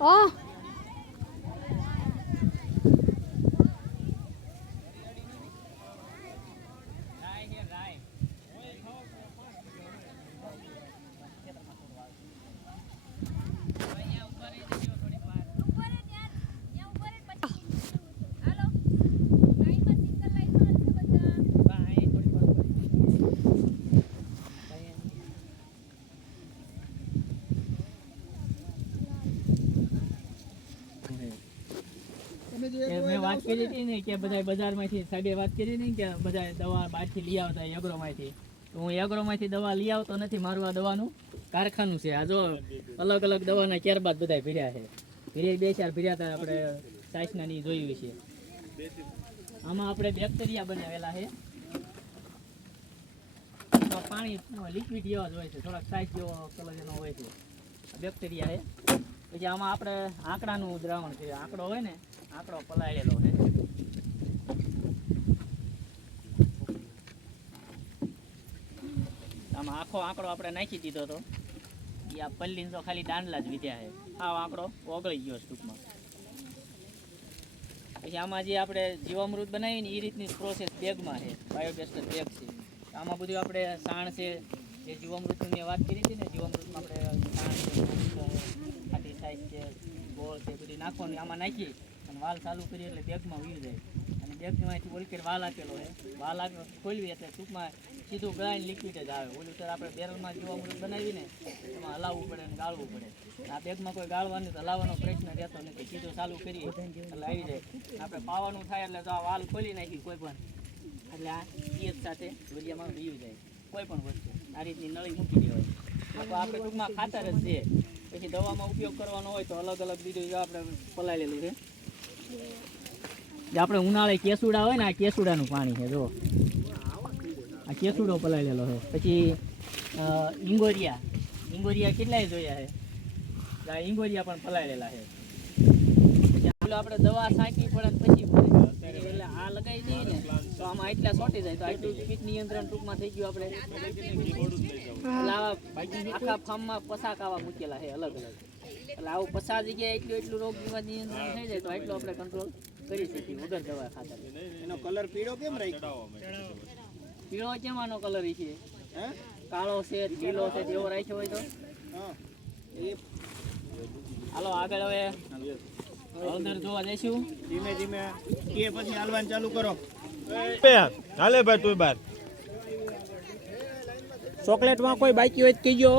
啊 મેં વાત કરી હતી ને કે બધા બજારમાંથી સાહેબે વાત કરી ને કે બધા દવા બહારથી લઈ આવતા એગ્રોમાંથી તો હું એગ્રોમાંથી દવા લઈ આવતો નથી મારું આ દવાનું. કારખાનું છે. આ જો અલગ અલગ દવાના કેર બાદ બધા ભીડ્યા છે. ભીડે બે ચાર ભીડ્યા હતા આપણે સાઈસના ની જોયું છે. આમાં આપણે બેક્ટેરિયા બનાવેલા છે. પાણી લિક્વિડ જેવા જ હોય છે. થોડાક સાઈઝ જેવો કલર એનો હોય છે. બેક્ટેરિયા છે. પછી આમાં આપણે આંકડાનું દ્રાવણ છે. આંકડો હોય ને, આંકડો પલાળેલો છે. આમાં આખો આંકડો આપણે નાખી દીધો હતો એ આ પલ્લીન તો ખાલી દાંડલા જ વીધ્યા છે. આ આંકડો ઓગળી ગયો ટૂંકમાં. પછી આમાં જે આપણે જીવામૃત બનાવીને એ રીતની પ્રોસેસ બેગમાં છે. બાયોગેસ્ટર બેગ છે. આમાં બધું આપણે સાણ છે. જે જીવામૃતની વાત કરી હતી ને, જીવામૃતમાં આપણે સાણ છે ખાટી કે છે ગોળ છે બધી નાખવાનું આમાં નાખી અને વાલ ચાલુ કરીએ એટલે બેગમાં વીર જાય. અને બેગમાંથી ઓલકેર વાલ આપેલો હોય વાલ આગળ ખોલવી એટલે ટૂંકમાં સીધું ગળાઈને લિક્વિડ જ આવે. ઓલું સર આપણે બેરલમાં જીવામૃત બનાવીને એમાં હલાવવું પડે અને ગાળવું પડે. આ બેગમાં કોઈ ગાળવાનું તો હલાવવાનો પ્રશ્ન રહેતો નથી. સીધું ચાલુ કરીએ એટલે આવી જાય. આપણે પાવાનું થાય એટલે તો આ વાલ ખોલી નાખી કોઈ પણ. એટલે આ પીએચ સાથે વરિયામાં વીયું જાય. કોઈ પણ વસ્તુ. આ રીતની નળી મૂકી દેવાય આપણે ટૂંકમાં ખાતર જ છે. પછી દવામાં ઉપયોગ કરવાનો હોય તો અલગ અલગ બીજું આપણે પલાળેલું છે આપણે ઉનાળે કેસુડા હોય ને આ કેસુડાનું પાણી છે જો આ કેસુડો પલાળેલો છે પછી ઇંગોરિયા ઈંગોરિયા કેટલાય જોયા છે આ ઇંગોરિયા પણ પલાળેલા છે પછી આપણે દવા સાંકી પડે પછી એટલે આ લગાવી દઈએ ને તો આમાં એટલા સોટી જાય તો આટલું સ્પીડ નિયંત્રણ ટૂંકમાં થઈ ગયું આપણે. આખા ફાર્મમાં પસાક આવા મૂકેલા છે અલગ અલગ. એટલે આવું પસાર જગ્યાએ એટલું એટલું રોગ જીવાત નિયંત્રણ થઈ જાય તો એટલું આપણે કંટ્રોલ કરી શકીએ વગર દવા ખાતર એનો કલર પીળો કેમ રાખ્યો? પીળો કેવાનો કલર છે? કાળો છે લીલો છે જેવો રાખ્યો હોય તો? હા. હાલો આગળ હવે હળદર જોવા જઈશું. ધીમે ધીમે કે પછી હાલવાનું ચાલુ કરો. હાલે ભાઈ તું બાર ચોકલેટમાં કોઈ બાકી હોય તો કહેજો.